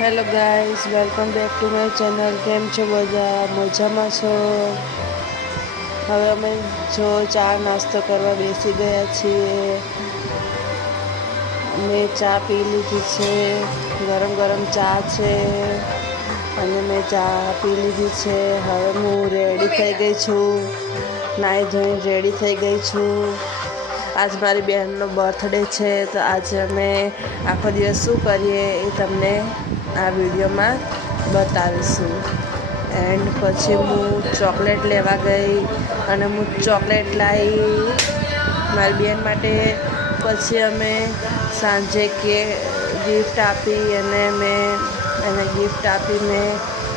Hello guys, welcome back to my channel. કેમ છો બધા? મજામાં છો? હવે અમે જો ચા નાસ્તો કરવા બેસી ગયા છીએ. મેં ચા પી લીધી છે. ગરમ ગરમ ચા છે અને મેં ચા પી લીધી છે. હવે હું રેડી થઈ ગઈ છું. નાહી ધોઈને રેડી થઈ ગઈ છું. આજ મારી બહેનનો બર્થડે છે, તો આજે અમે આખો દિવસ શું કરીએ એ તમને આ વિડીયોમાં બતાવીશું. એન્ડ પછી હું ચોકલેટ લેવા ગઈ અને હું ચોકલેટ લાવી મારી બેન માટે. પછી અમે સાંજે ગિફ્ટ આપી અને મેં એને ગિફ્ટ આપી, મેં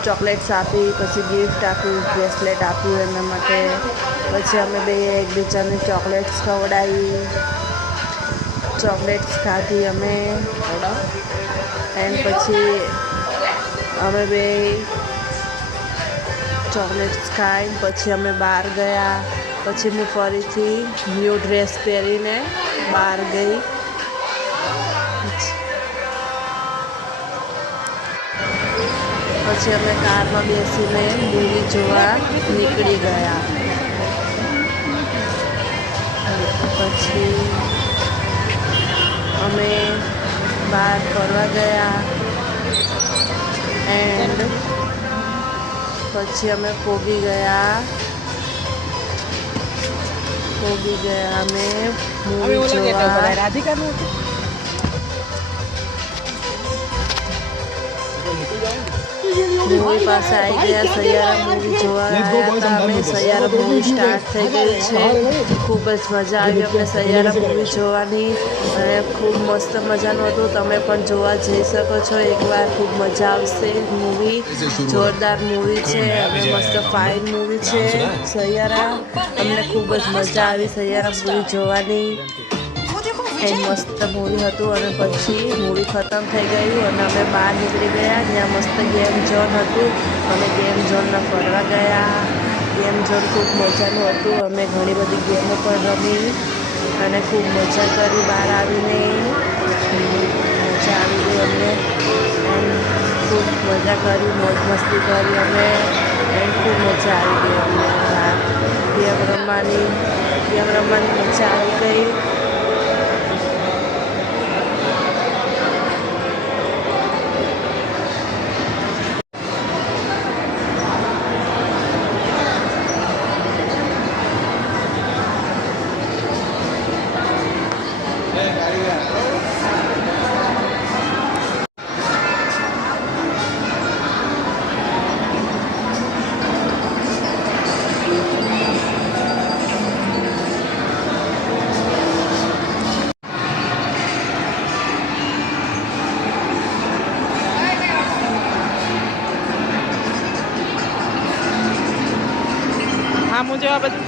ચોકલેટ્સ આપી, પછી ગિફ્ટ આપી, બ્રેસલેટ આપ્યું એના માટે. પછી અમે બે એકબીજાને ચોકલેટ્સ ખવડાવી, ચોકલેટ્સ ખાધી અમે. એન્ડ પછી અમે બે ચોકલેટ્સ ખાઈ પછી અમે બહાર ગયા. પછી હું ફરીથી ન્યૂ ડ્રેસ પહેરીને બહાર ગઈ. પછી અમે કારમાં બેસીને મૂવી જોવા નીકળી ગયા. પછી અમે બહાર ફરવા ગયા એન્ડ પછી અમે પોગી ગયા અમે મૂવી જોવા. મૂવી પાસે આવી ગયા. સૈયારા મૂવી જોવા આવ્યા હતા અમે. સૈયારા મૂવી સ્ટાર્ટ થઈ ગઈ છે. ખૂબ જ મજા આવી અમને સૈયારા મૂવી જોવાની અને ખૂબ મસ્ત મજાનું હતું. તમે પણ જોવા જઈ શકો છો એકવાર. ખૂબ મજા આવશે. મૂવી જોરદાર મૂવી છે અને મસ્ત ફાઇન મૂવી છે સૈયારા. અમને ખૂબ જ મજા આવી સૈયારા મૂવી જોવાની. એ મસ્ત મૂવી હતું અને પછી મૂવી ખતમ થઈ ગયું અને અમે બહાર નીકળી ગયા. જ્યાં મસ્ત ગેમ ઝોન હતું, અમે ગેમ ઝોનમાં ફરવા ગયા. ગેમ ઝોન ખૂબ મજાનું હતું. અમે ઘણી બધી ગેમો પણ રમી અને ખૂબ મજા કરી. બહાર આવીને મજા આવી ગઈ અમને. ખૂબ મજા કરી, મોજ મસ્તી કરી અમે. એન્ડ ખૂબ મજા આવી ગઈ અમને. ગેમ રમવાની મજા આવી ગઈ. હા, હું જવા બધું